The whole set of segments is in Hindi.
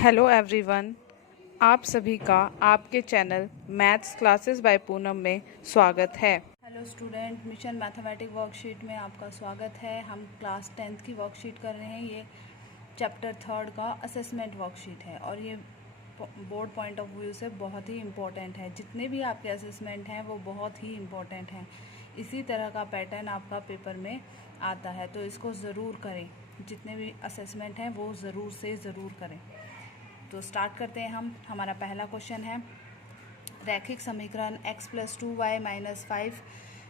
Hello everyone. आप सभी का आपके channel maths classes bye Poonam में स्वागत है। Hello student, mission mathematic worksheet में आपका स्वागत है। हम क्लास 10th की वर्कशीट कर रहे हैं। ये चैप्टर 3 का असेसमेंट वर्कशीट है और ये बोर्ड पॉइंट ऑफ व्यू से बहुत ही इम्पोर्टेंट है। जितने भी आपके असेसमेंट हैं वो बहुत ही इम्पोर्टेंट हैं। इसी तरह का पैटर्न आपका पेपर में आता है, तो इसको ज़रूर करें। जितने भी असेसमेंट हैं वो ज़रूर से ज़रूर करें। तो स्टार्ट करते हैं हम। हमारा पहला क्वेश्चन है, रैखिक समीकरण x plus 2y minus 5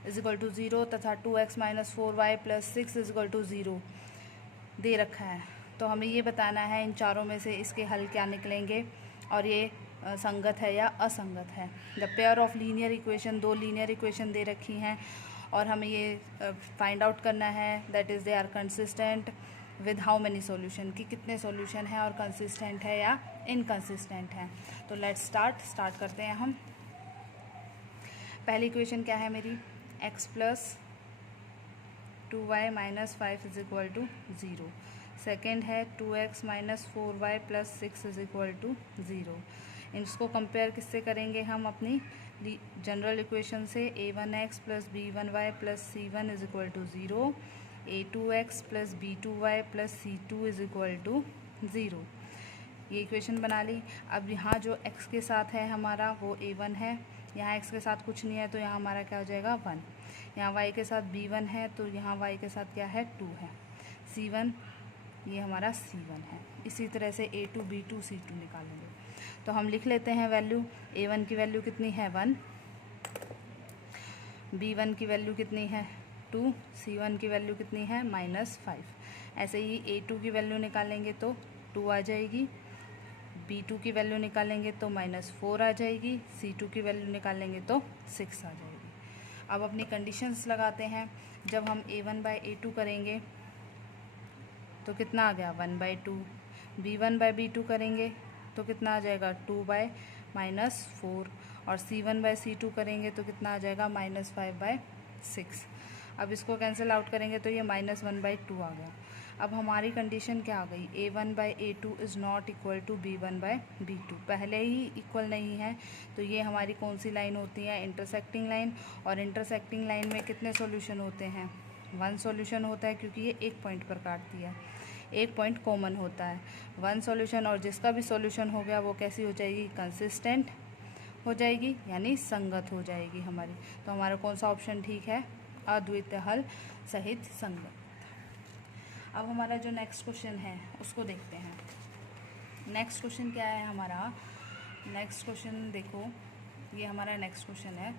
is equal to 0 तथा 2x minus 4y plus 6 is equal to 0 दे रखा है। तो हमें ये बताना है इन चारों में से इसके हल क्या निकलेंगे और ये संगत है या असंगत है। The pair of linear equation, दो लीनियर इक्वेशन दे रखी हैं और हमें ये फाइंड आउट करना है that is they are consistent with how many solution, कि कितने सॉल्यूशन है और कंसिस्टेंट है या इनकंसिस्टेंट है। तो लेट्स स्टार्ट करते हैं हम। पहली इक्वेशन क्या है मेरी, x plus 2y minus 5 is equal to 0। Second है 2x minus 4y plus 6 is equal to 0। इसको कंपेयर किससे करेंगे हम, अपनी जनरल इक्वेशन से a1x plus b1y plus c1 is equal to 0, a2x plus b2y plus c2 is equal to 0। ये इक्वेशन बना ली। अब यहाँ जो x के साथ है हमारा वो a1 है, यहाँ x के साथ कुछ नहीं है तो यहाँ हमारा क्या हो जाएगा 1। यहाँ y के साथ b1 है तो यहाँ y के साथ क्या है 2 है। c1 ये हमारा c1 है। इसी तरह से a2 b2 c2 निकालेंगे। तो हम लिख लेते हैं वैल्यू। a1 की वैल्यू कितनी है 1, b1 की वैल्यू कितनी है 2, c1 की वैल्यू कितनी है -5। ऐसे ही a2 की वैल्यू निकालेंगे तो 2 आ जाएगी, b2 की वैल्यू निकालेंगे तो -4 आ जाएगी, c2 की वैल्यू निकालेंगे तो 6 आ जाएगी। अब अपनी कंडीशंस लगाते हैं। जब हम a1/a2 करेंगे तो कितना आ गया 1/2, b1/b2 करेंगे तो कितना आ जाएगा 2/-4, और c1/c2 करेंगे तो कितना आ जाएगा -5/6। अब इसको कैंसिल आउट करेंगे तो ये -1/2 आ गया। अब हमारी कंडीशन क्या आ गई, a1/a2 is not equal to b1/b2, पहले ही इक्वल नहीं है। तो ये हमारी कौन सी लाइन होती है, इंटरसेक्टिंग लाइन। और इंटरसेक्टिंग लाइन में कितने सॉल्यूशन होते हैं, 1 सॉल्यूशन होता है, क्योंकि ये एक पॉइंट पर काटती है, एक पॉइंट कॉमन होता है, 1 सॉल्यूशन। और जिसका भी सॉल्यूशन हो गया वो कैसी हो जाएगी, कंसिस्टेंट हो जाएगी, यानी संगत हो जाएगी हमारी। तो हमारा कौन सा ऑप्शन ठीक है, अद्वितीय हल सहित संगत। अब हमारा जो नेक्स्ट क्वेश्चन है उसको देखते हैं। नेक्स्ट क्वेश्चन क्या है हमारा, नेक्स्ट क्वेश्चन देखो, ये हमारा नेक्स्ट क्वेश्चन है,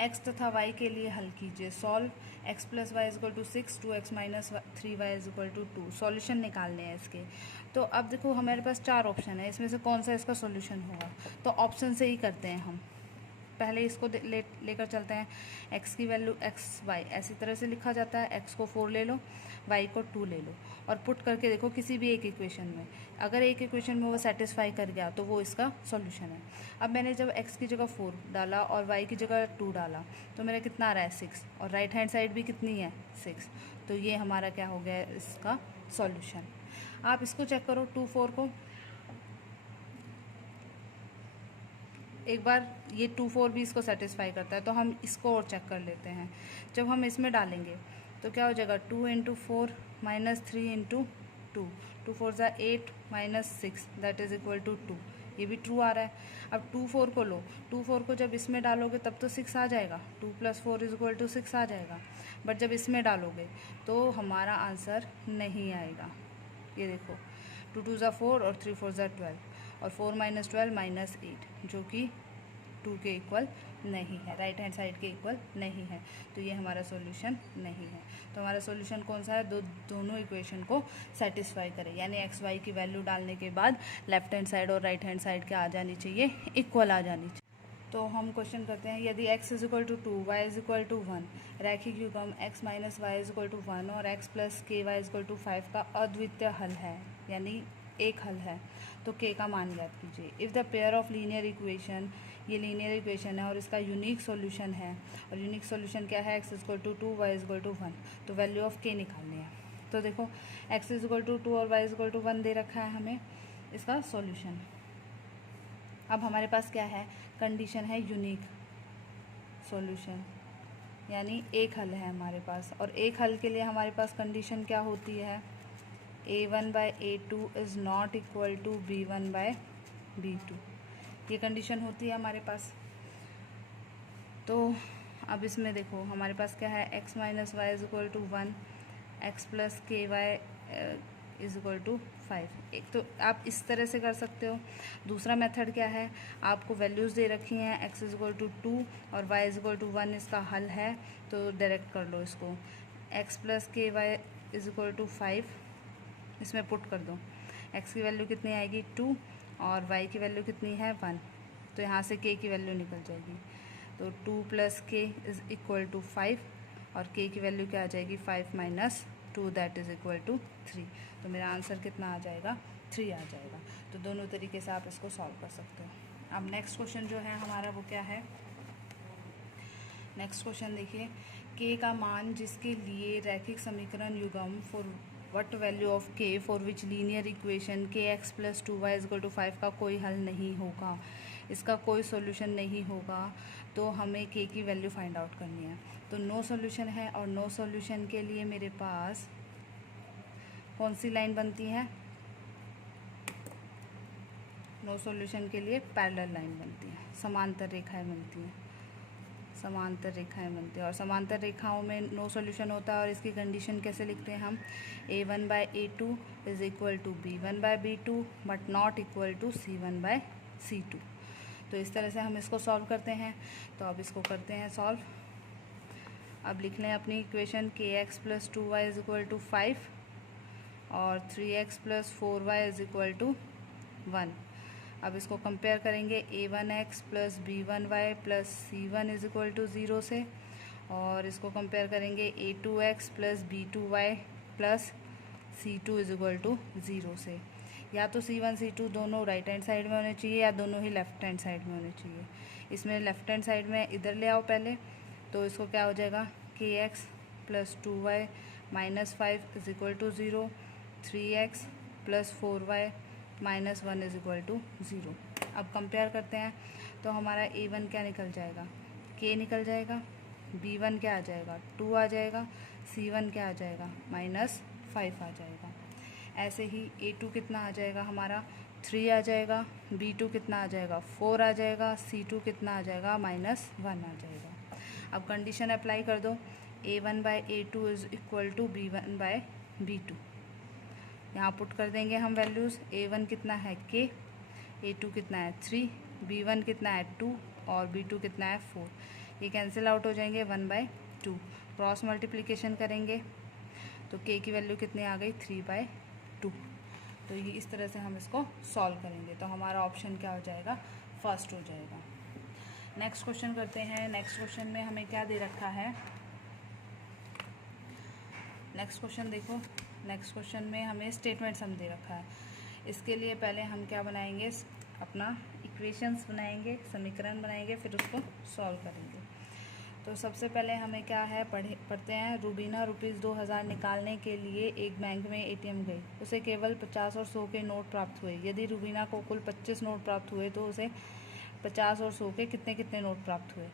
x तथा y के लिए हल कीजिए। Solve x plus Y is equal to 6, 2x minus 3y is equal to 2। Solution निकालने हैं इसके। तो अब देखो हमारे पास 4 ऑप्शन है, इसमें से कौन सा इसका सॉल्यूशन होगा। तो ऑप्शन से ही करते हैं हम। पहले इसको लेकर चलते हैं। x की वैल्यू xy ऐसी तरह से लिखा जाता है, x को 4 ले लो, y को 2 ले लो और पुट करके देखो किसी भी एक इक्वेशन में। अगर एक इक्वेशन में वो सेटिस्फाई कर गया तो वो इसका सॉल्यूशन है। अब मैंने जब x की जगह 4 डाला और y की जगह 2 डाला तो मेरा कितना आ रहा है 6, और राइट हैंड साइड भी कितनी है 6। तो ये हमारा क्या हो गया इसका सॉल्यूशन। आप इसको चेक करो 2 4 को एक बार, ये 2 4 भी इसको सेटिस्फाई करता है। तो हम इसको और चेक कर लेते हैं। जब हम इसमें डालेंगे तो क्या हो जाएगा 2 × 4 -3 × 2, 2 4 ज़ा 8 -6 दैट इज़ इक्वल टू 2। ये भी ट्रू आ रहा है। अब 2 4 को लो, 2 4 को जब इसमें डालोगे तब तो 6 आ जाएगा, 2 + 4 इज इक्वल टू 6 आ जाएगा। बट जब इसमें डालोगे तो हमारा आंसर नहीं आएगा। ये देखो 2 2 ज़ा 4 और 3 4 ज़ा 12, और 4 - 12 -8 जो कि 2 के इक्वल नहीं है, राइट हैंड साइड के इक्वल नहीं है। तो ये हमारा सॉल्यूशन नहीं है। तो हमारा सॉल्यूशन कौन सा है, दोनों इक्वेशन को सेटिस्फाई करे, यानी एक्स वाई की वैल्यू डालने के बाद लेफ्ट हैंड साइड और राइट हैंड साइड क्या आ जानी चाहिए, इक्वल आ जानी चाहिए। तो हम क्वेश्चन करते हैं, यदि x is equal to 2, Y is equal to 1, रैखिक युग्म x minus Y is equal to 1 और x plus K Y is equal to 5 का अद्वितीय हल है, यानी एक हल है, तो k का मान ज्ञात कीजिए। If the pair of linear equation, ये लीनियर इक्वेशन है और इसका यूनिक सॉल्यूशन है, और यूनिक सॉल्यूशन क्या है, x is equal to 2, Y is equal to 1। तो वैल्यू ऑफ k निकालनी है। तो देखो x इज इक्वल टू 2 और y इज इक्वल टू 1 दे रखा है हमें, इसका सॉल्यूशन। अब हमारे पास क्या है, कंडीशन है यूनिक सॉल्यूशन, यानी एक हल है हमारे पास। और एक हल के लिए हमारे पास कंडीशन क्या होती है, a1/a2 is not equal to b1/b2, ये कंडीशन होती है हमारे पास। तो अब इसमें देखो हमारे पास क्या है, x minus Y is equal to 1, X plus K Y is equal to 5। एक तो आप इस तरह से कर सकते हो। दूसरा मेथड क्या है, आपको वैल्यूज़ दे रखी हैं, x इज इक्वल टू 2 और y इज इक्वल टू 1 इसका हल है, तो डायरेक्ट कर लो इसको। x plus K Y is equal to 5 इसमें पुट कर दो। x की वैल्यू कितनी आएगी 2 और y की वैल्यू कितनी है 1, तो यहाँ से k की वैल्यू निकल जाएगी। तो 2 प्लस के इज़ इक्वल टू 5 और k की वैल्यू क्या आ जाएगी 5 minus 2 that is equal to 3। तो मेरा आंसर कितना आ जाएगा 3 आ जाएगा। तो दोनों तरीके से आप इसको सॉल्व कर सकते हो। अब नेक्स्ट क्वेश्चन जो है हमारा वो क्या है, नेक्स्ट क्वेश्चन देखिए, k का मान जिसके लिए रैखिक समीकरण युग्म for what value of k for which linear equation kx plus 2y is equal to 5 का कोई हल नहीं होगा, इसका कोई सॉल्यूशन नहीं होगा, तो हमें k की वैल्यू फाइंड आउट करनी है। तो नो सॉल्यूशन है और नो सॉल्यूशन के लिए मेरे पास कौन सी लाइन बनती है, नो सॉल्यूशन के लिए पैरेलल लाइन बनती है, समांतर रेखाएं बनती हैं, समांतर रेखाएं बनती हैं। और समांतर रेखाओं में नो सॉल्यूशन होता है। और इसकी कंडीशन कैसे लिखते हैं हम, a1/a2 is equal to b1/b2 but not equal to c1/c2। तो इस तरह से हम इसको सॉल्व करते हैं। तो अब इसको करते हैं सॉल्व। अब लिख लें अपनी equation, kx plus 2y is equal to 5 और 3x plus 4y is equal to 1। अब इसको कंपेयर करेंगे a1x plus b1y plus c1 is equal to 0 से, और इसको कंपेयर करेंगे a2x plus b2y plus c2 is equal to 0 से। या तो c1 c2 दोनों राइट हैंड साइड में होने चाहिए या दोनों ही लेफ्ट हैंड साइड में होने चाहिए। इसमें लेफ्ट हैंड साइड में इधर ले आओ पहले, तो इसको क्या हो जाएगा, kx plus 2y minus 5 is equal to 0, 3x plus 4y minus 1 is equal to 0। अब कंपेयर करते हैं तो हमारा a1 क्या निकल जाएगा, k निकल जाएगा, b1 क्या आ जाएगा 2 आ जाएगा, c1 क्या आ जाएगा माइनस 5 आ जाएगा। ऐसे ही a2 कितना आ जाएगा हमारा 3 आ जाएगा, b2 कितना आ जाएगा 4 आ जाएगा, c2 कितना आ जाएगा माइनस 1 आ जाएगा। अब कंडीशन अप्लाई कर दो, a1/a2 is equal to b1/b2। यहाँ पुट कर देंगे हम वैल्यूज़, a1 कितना है k, a2 कितना है 3, b1 कितना है 2 और b2 कितना है 4। ये कैंसिल आउट हो जाएंगे 1/2। क्रॉस मल्टीप्लिकेशन करेंगे तो k की वैल्यू कितनी आ गई 3/2। तो ये इस तरह से हम इसको सॉल्व करेंगे। तो हमारा ऑप्शन क्या हो जाएगा, फर्स्ट हो जाएगा। नेक्स्ट क्वेश्चन करते हैं। नेक्स्ट क्वेश्चन में हमें क्या दे रखा है, नेक्स्ट क्वेश्चन देखो, नेक्स्ट क्वेश्चन में हमें स्टेटमेंट सम दे रखा है। इसके लिए पहले हम क्या बनाएंगे, अपना इक्वेशंस बनाएंगे, समीकरण बनाएंगे, फिर उसको सॉल्व करेंगे। तो सबसे पहले हमें क्या है, पढ़ते हैं। रूबीना ₹2000 निकालने के लिए एक बैंक में ATM गई, उसे केवल 50 और 100 के नोट प्राप्त हुए। यदि रूबीना को कुल 25 नोट प्राप्त हुए तो उसे 50 और 100 के कितने कितने नोट प्राप्त हुए।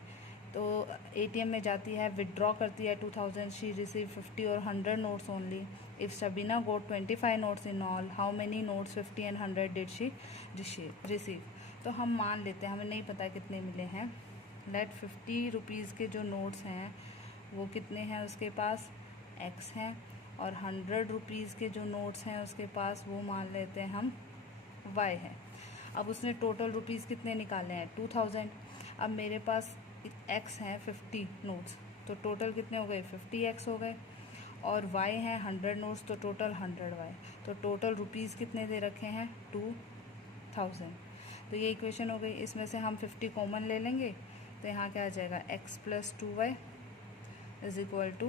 तो ATM में जाती है, विदड्रॉ करती है 2000, शी रिसीव 50 और 100 notes only. If Sabina got 25 notes in all, how many notes 50 and 100 did she receive. तो हम मान लेते हैं, हमें नहीं पता कितने मिले हैं। लेट 50 रुपीज़ के जो नोट्स हैं वो कितने हैं उसके पास, x हैं, और 100 रुपीज़ के जो नोट्स हैं उसके पास वो मान लेते हैं हम y है। अब उसने टोटल रुपीज़ कितने निकाले हैं 2000। अब मेरे पास x हैं 50 नोट्स, तो टोटल कितने हो गए 50x हो गए, और y हैं 100 नोट्स, तो टोटल 100y। तो टोटल रुपीज़ कितने दे रखे हैं 2000। तो ये इक्वेशन हो गई। इसमें से हम 50 कॉमन ले लेंगे, तो यहाँ क्या आ जाएगा, x plus 2y is equal to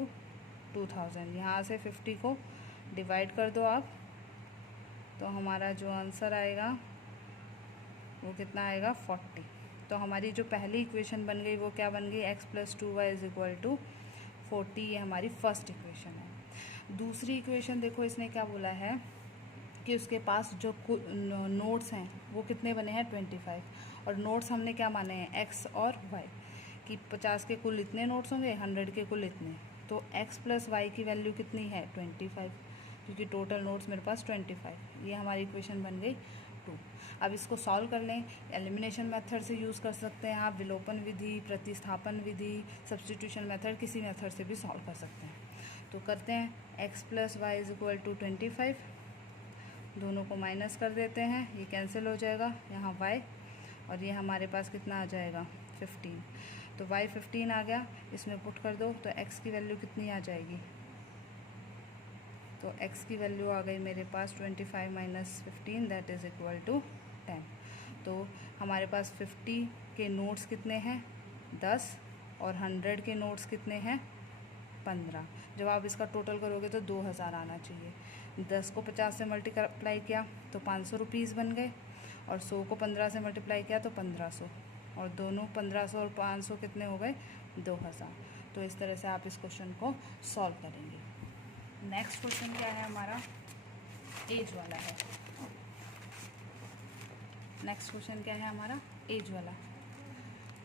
2000। यहाँ से 50 को डिवाइड कर दो आप, तो हमारा जो आंसर आएगा वो कितना आएगा 40। तो हमारी जो पहली इक्वेशन बन गई वो क्या बन गई, x plus 2y is equal to 40। ये हमारी फर्स्ट इक्वेशन है। दूसरी इक्वेशन देखो, इसने क्या बोला है कि उसके पास जो नोट्स हैं वो कितने बने हैं 25, और नोट्स हमने क्या माने हैं x और y, कि 50 के कुल इतने नोट्स होंगे, 100 के कुल इतने, तो x प्लस वाई की वैल्यू कितनी है 25, क्योंकि टोटल नोट्स मेरे पास 25। ये हमारी इक्वेशन बन गई 2। अब इसको सॉल्व कर लें। एलिमिनेशन मेथड से यूज़ कर सकते हैं आप, विलोपन विधि, प्रतिस्थापन विधि, सब्स्टिट्यूशन मेथड, किसी मेथड से भी सॉल्व कर सकते हैं। तो करते हैं x plus Y is equal to 25, दोनों को माइनस कर देते हैं, ये कैंसिल हो जाएगा, यहाँ y और ये हमारे पास कितना आ जाएगा 15। तो y 15 आ गया, इसमें पुट कर दो तो x की वैल्यू कितनी आ जाएगी, तो x की वैल्यू आ गई मेरे पास 25 minus 15 that is equal to 10। तो हमारे पास 50 के नोट्स कितने हैं 10, और 100 के नोट्स कितने हैं 15। जब आप इसका टोटल करोगे तो 2000 आना चाहिए। 10 को 50 से मल्टीप्लाई किया तो 500 रुपीज़ बन गए, और 100 को 15 से मल्टीप्लाई किया तो 1500, और दोनों 1500 और 500 कितने हो गए 2000। तो इस तरह से आप इस क्वेश्चन को सॉल्व करेंगे। नेक्स्ट क्वेश्चन क्या है हमारा, एज वाला है। नेक्स्ट क्वेश्चन क्या है हमारा, एज वाला।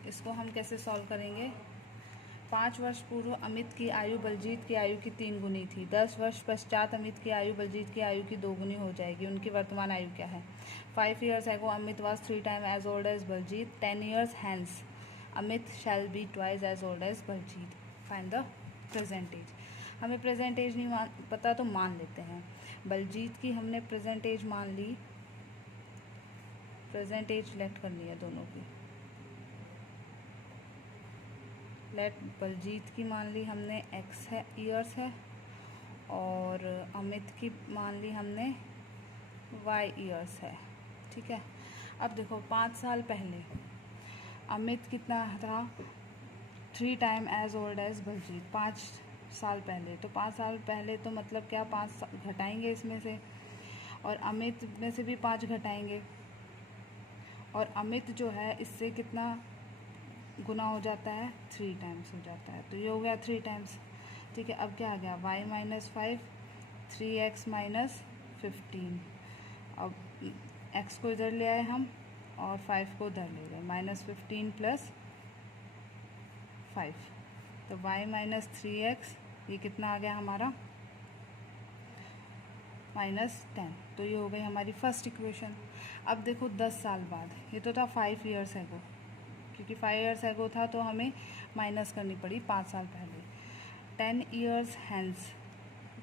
इसको हम कैसे सॉल्व करेंगे। 5 वर्ष पूर्व अमित की आयु बलजीत की आयु की 3 गुनी थी। 10 वर्ष पश्चात अमित की आयु बलजीत की आयु की 2 गुनी हो जाएगी। उनकी वर्तमान आयु क्या है। 5 years ago Amit was 3 times as old as Baljit. 10 years hence Amit shall be twice as old as Baljit. Find the present age। हमें प्रेजेंट एज नहीं पता तो मान लेते हैं। बलजीत की हमने प्रेजेंट एज मान ली, प्रेजेंट एज लेट करनी है दोनों की। लेट बलजीत की मान ली हमने x है ईयर्स है, और अमित की मान ली हमने y ईयर्स है। ठीक है। अब देखो 5 साल पहले अमित कितना था 3 times as old as Baljeet. 5 साल पहले, तो 5 साल पहले तो मतलब क्या 5 घटाएंगे इसमें से, और अमित में से भी 5 घटाएंगे, और अमित जो है इससे कितना गुना हो जाता है 3 times हो जाता है। तो ये हो गया 3 times। ठीक है। अब क्या आ गया y माइनस 5, 3x माइनस 15। अब x को इधर ले आए हम और 5 को उधर ले गए, माइनस 15 प्लस 5, तो y माइनस 3x, ये कितना आ गया हमारा माइनस 10। तो ये हो गई हमारी फर्स्ट इक्वेशन। अब देखो 10 साल बाद, ये तो था 5 years ago, क्योंकि 5 years ago था तो हमें माइनस करनी पड़ी 5 साल पहले। 10 years hence,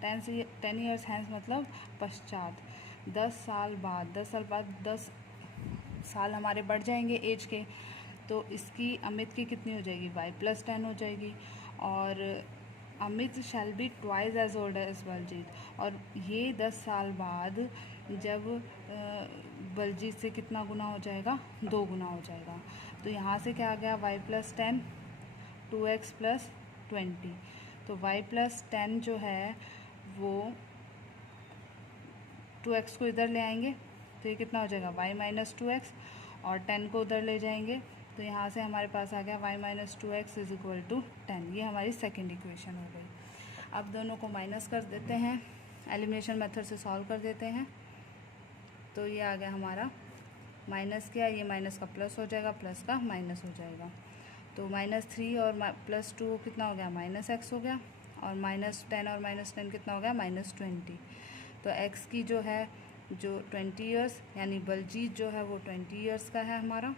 10 years hence मतलब पश्चात, 10 साल बाद। 10 साल बाद 10 साल हमारे बढ़ जाएंगे एज के, तो इसकी अमित की कितनी हो जाएगी y प्लस 10 हो जाएगी, और Amit shall be twice as old as Baljit. और ये 10 साल बाद जब बलजीत से कितना गुना हो जाएगा 2 गुना हो जाएगा। तो यहाँ से क्या आ गया y प्लस 10, 2x प्लस 20। तो y प्लस 10 जो है वो 2x को इधर ले आएंगे तो ये कितना हो जाएगा y माइनस 2x, और 10 को उधर ले जाएंगे तो यहाँ से हमारे पास आ गया y minus 2x is equal to 10। ये हमारी सेकेंड इक्वेशन हो गई। अब दोनों को माइनस कर देते हैं, एलिमिनेशन मेथड से सॉल्व कर देते हैं। तो ये आ गया हमारा माइनस क्या, ये माइनस का प्लस हो जाएगा, प्लस का माइनस हो जाएगा। तो -3 और +2 कितना हो गया -x हो गया, और -10 और -10 कितना हो गया -20। तो x की जो है जो 20 ईयर्स, यानी बलजीत जो है वो 20 ईयर्स का है हमारा,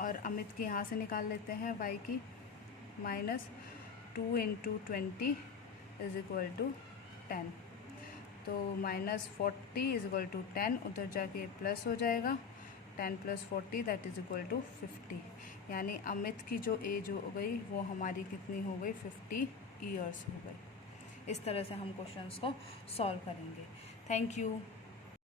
और अमित की यहाँ से निकाल लेते हैं y की, -2 × 20 इज इक्वल टू 10। तो -40 इज इक्वल टू 10, उधर जाके प्लस हो जाएगा, 10 + 40 दैट इज़ इक्वल टू 50। यानी अमित की जो एज हो गई वो हमारी कितनी हो गई 50 ईयर्स हो गई। इस तरह से हम क्वेश्चंस को सॉल्व करेंगे। Thank you.